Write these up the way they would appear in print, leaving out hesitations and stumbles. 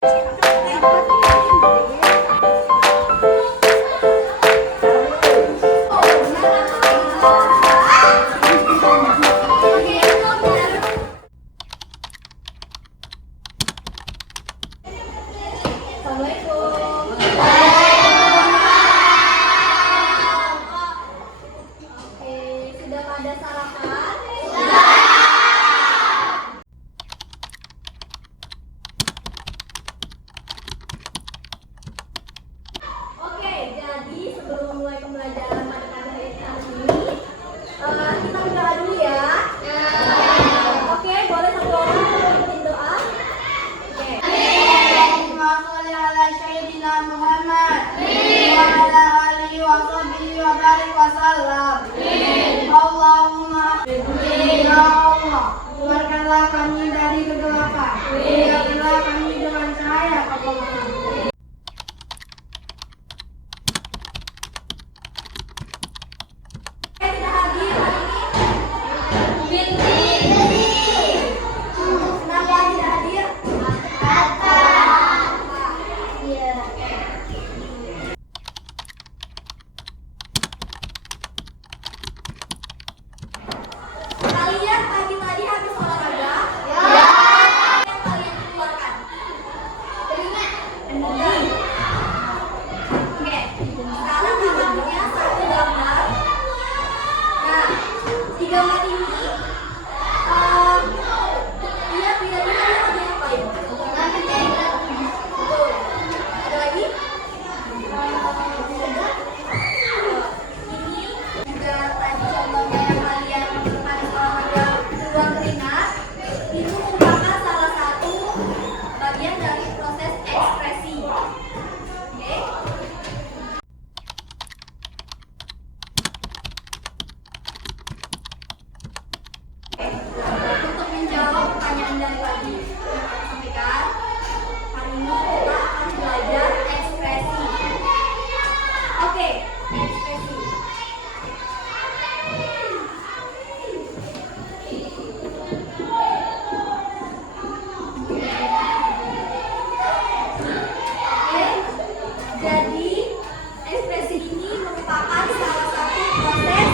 Sudah pada sarapan? Oke, jadi sebelum mulai pembelajaran pada hari ini, kita berdoa dulu ya. Oke, boleh satu orang memimpin doa? Oke. Allahumma sholli ala sayyidina Muhammad wa ala alihi wa sahbihi wa barik wa sallam. Allahumma ya Allah, keluarkanlah kami dari kegelapan, biarkanlah kami dengan cahaya kebenaran. Tidak hadir hari ini. Kenapa tidak hadir? Iya. Kalian tadi habis olahraga? Ya. Yang kalian keluarkan? Keringat. Oke. Sekarang gambarnya satu gambar. Nah, di gambar ini dia pilihannya lagi ngapain? Betul. Ada lagi? Ini juga tadi contohnya yang kalian habis olahraga keluar keringat. Itu merupakan salah satu bagian dari proses ekspresi. Oke? Untuk menjawab pertanyaan dari tadi yang kami sampaikan, hari ini kita akan belajar ekspresi. Oke, ekspresi. Oke, jadi ekspresi ini merupakan salah satu proses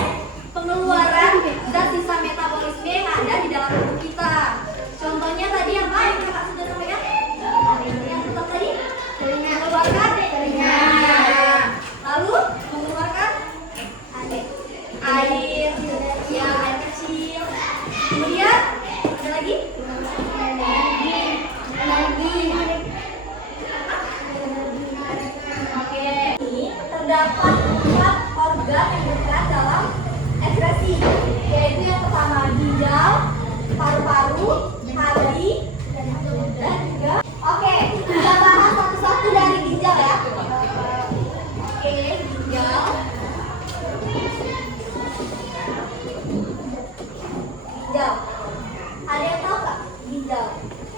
pengeluaran zat sisa metabolisme yang ada di dalam tubuh kita. Contohnya tadi yang kakak sudah sampaikan? Yang pertama tadi? Mengeluarkan keringat. Lalu mengeluarkan air, ya air kecil. Kemudian ada lagi? Oke, ini terdapat 4 organ yang berperan dalam ekspresi, yaitu yang pertama ginjal, paru-paru, hati, dan juga. Oke, kita bahas satu-satu dari ginjal ya. Oke, ginjal. Ginjal. Ada yang tahu nggak ginjal?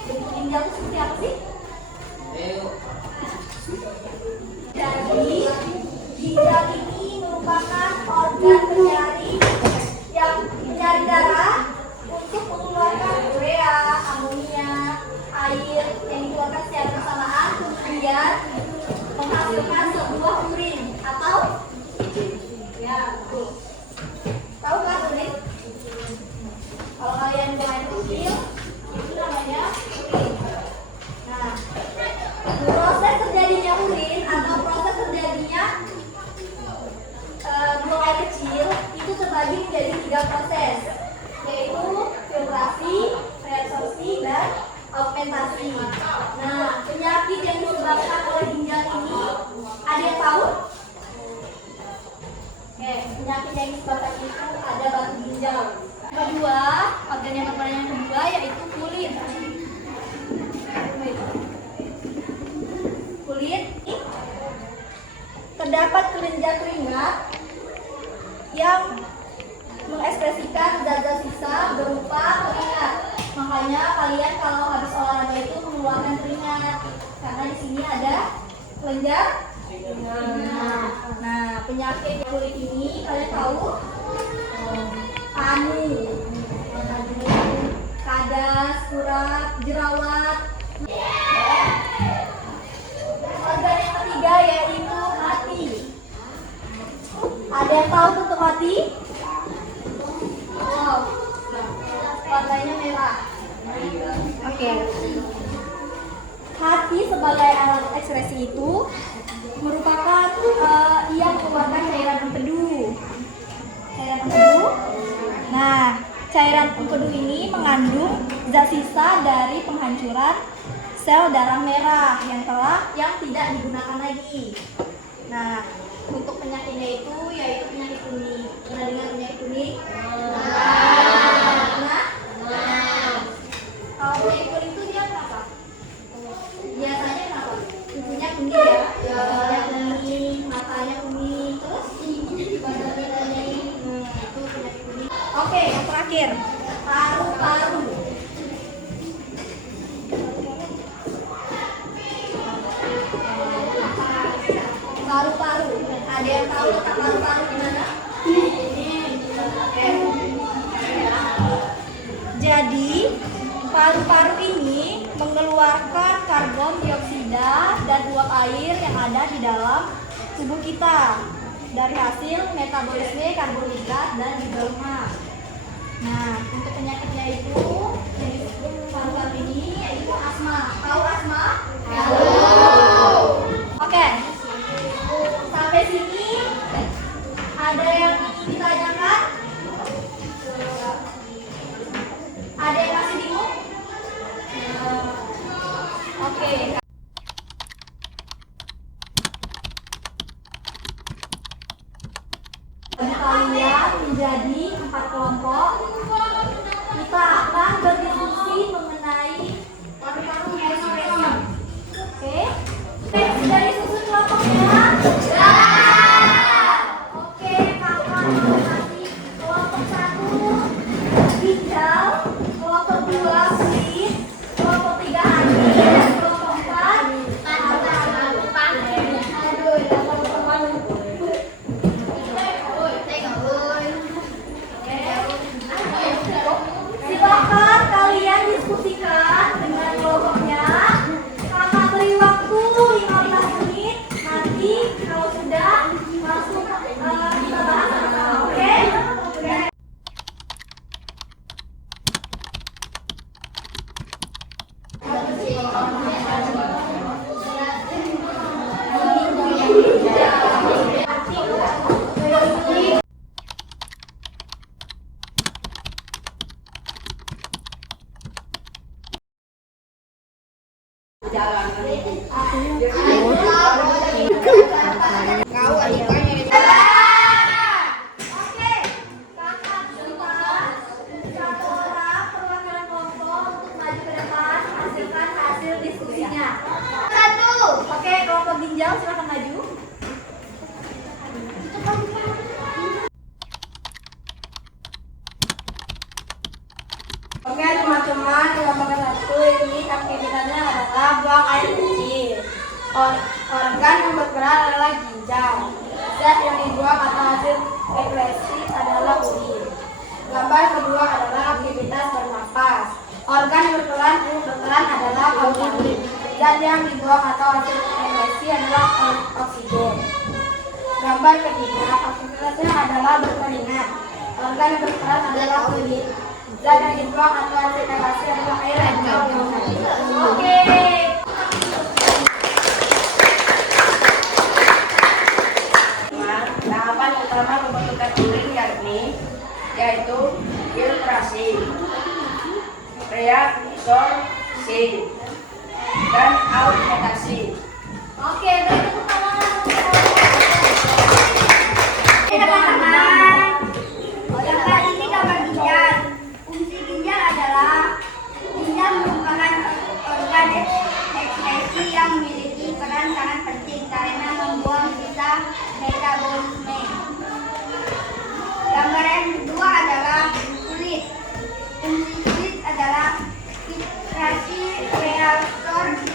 Bentuk ginjal itu seperti apa sih? Jadi, ginjal ini merupakan organ pencari yang mencari darah untuk mengeluarkan urea, amonia, air yang dikeluarkan secara bersamaan, kemudian menghasilkan sebuah urin atau ya betul. Tahu kan urin? Kalau kalian buang air kecil, itu namanya urin. Nah, proses terjadinya urin atau proses terjadinya buang air kecil itu terbagi menjadi 3 proses, yaitu filtrasi, reabsorpsi, dan augmentasi. Nah, penyakit yang disebabkan oleh ginjal ini ada yang tahu? Oke, penyakit yang disebabkan itu ada batu ginjal. Kedua, organ yang berperan yang kedua yaitu kulit. Kulit terdapat kelenjar keringat yang mengekspresikan zat-zat sisa berupa keringat. Makanya kalian kalau habis olahraga itu mengeluarkan keringat karena di sini ada kelenjar keringat. Nah, penyakit kulit ini kalian tahu? Panu, kadas, kurap, jerawat. hati? Wow, warnanya merah. Oke. Hati sebagai alat ekspresi itu merupakan ia mengeluarkan cairan empedu. Cairan empedu. Nah, cairan empedu ini mengandung zat sisa dari penghancuran sel darah merah yang tidak digunakan lagi. Nah, untuk penyakitnya itu yaitu penyakit kuning. Pernah dengar penyakit kuning? Nah, kalau penyakit kuning itu dia kenapa? Biasanya kenapa? Kukunya kuning ya, kepalanya kuning, matanya kuning, terus badannya kuning. Itu penyakit kuning. Oke, yang terakhir, paru-paru. Paru-paru. Ada yang tahu letak paru-paru di mana? Jadi, paru-paru ini mengeluarkan karbon dioksida dan uap air yang ada di dalam tubuh kita dari hasil metabolisme karbohidrat dan juga lemak. Nah, untuk penyakitnya itu paru-paru ini yaitu asma. Tahu asma? Tahu. Oke. Sampai sini ada yang ingin ditanyakan? Ada yang masih bingung? Oke. Kalian menjadi 4 kelompok. Kita akan berdiskusi mengenai paru-paru ekspresi. Oke? Sudah disusun kelompoknya? Oke, kakak kasih kelompok 1 ginjal, kelompok 2 kulit, kelompok 3 hati, dan kelompok 4 silakan kalian diskusikan dengan kelompoknya. Kakak beri waktu 15 menit. Nanti kalau sudah langsung kita bahas sama-sama. Oke? Oke, kakak minta 1 orang perwakilan kelompok untuk maju ke depan menghasilkan hasil diskusinya. 1. Oke, kelompok ginjal silakan maju. Oke teman-teman, kelompok 1 ini aktivitasnya adalah buang air kecil. Organ yang berperan adalah ginjal. Zat yang dibuang atau hasil ekskresi adalah urin. Gambar kedua adalah aktivitas bernapas. Organ yang berperan adalah paru-paru. Zat yang dibuang atau hasil ekskresi adalah oksigen. Gambar ketiga, aktivitasnya adalah berkeringat. Organ yang berperan adalah kulit. Zat yang dibuang atau hasil ekskresi adalah air atau yang Oke. Tahapan utama pembentukan urin yaitu filtrasi, reabsorpsi, dan augmentasi. Oke, beri tepuk tangan. Teman-teman, gambar ini gambar ginjal. Fungsi ginjal adalah ginjal merupakan organ ekskresi yang memiliki peran sangat penting karena membuang sisa metabolisme. Gambar yang kedua adalah kulit. Fungsi kulit adalah filtrasi, reabsorpsi,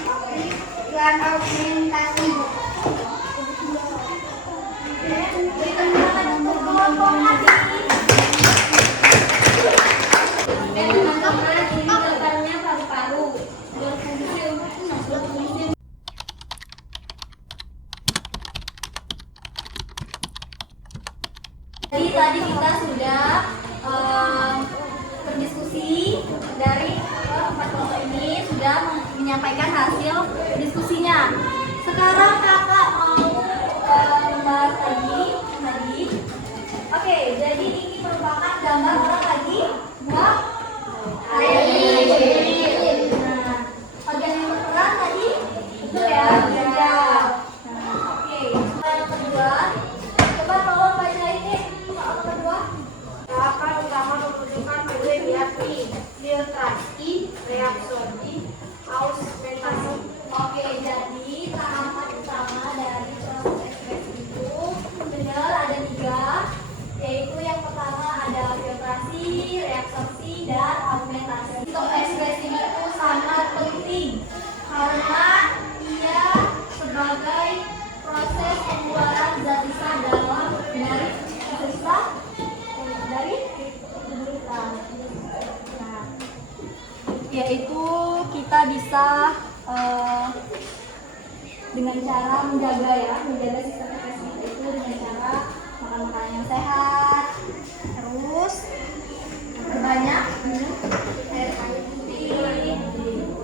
dan augmentasi. Beri tepuk tangan untuk kelompok menyampaikan hasil diskusinya. Sekarang kakak mau membahas lagi tadi. Oke, jadi ini merupakan gambar orang lagi buang air. Nah, bagian yang berperan tadi itu ya, ginjal. Nah, oke. Yang kedua, coba tolong bacain nih soal kedua. Tahapan utama menunjukkan reaksi, filtrasi, reabsorpsi, ausmentasi. Oke, jadi tahapan utama dari proses ekspresi itu benar ada 3, yaitu yang pertama ada filtrasi, reabsorpsi, dan augmentasi. Untuk ekspresi itu sangat penting karena ia sebagai proses pengeluaran zat sisa dalam dari kita. Nah, yaitu kita bisa dengan cara menjaga sistem ekspresi itu dengan cara makan makanan yang sehat, terus berbanyak minum air putih,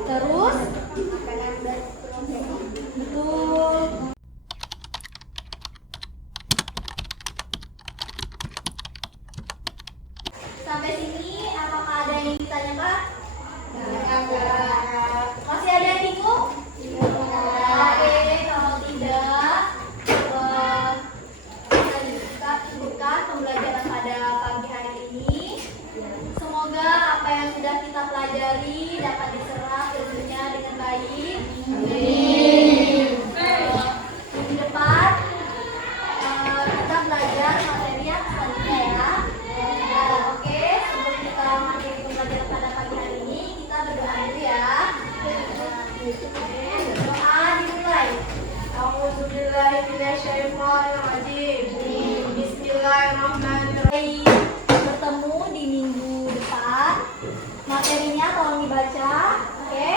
terus betul. Sampai sini apakah ada yang ingin ditanyakan? Masih ada yang bingung? Oke, kalau tidak, kita cukupkan pembelajaran pada pagi hari ini. Semoga apa yang sudah kita pelajari dapat diserap ilmunya dengan baik. Minggu depan kita belajar materi yang selanjutnya ya. Oke, sebelum kita mengakhiri pembelajaran pada pagi hari ini, kita berdoa dulu ya. Doa dimulai. A'udzubillahi minasyaitonirrajim. Bismillahirrahmanirrahim. Bertemu di minggu depan. Materinya tolong dibaca, oke?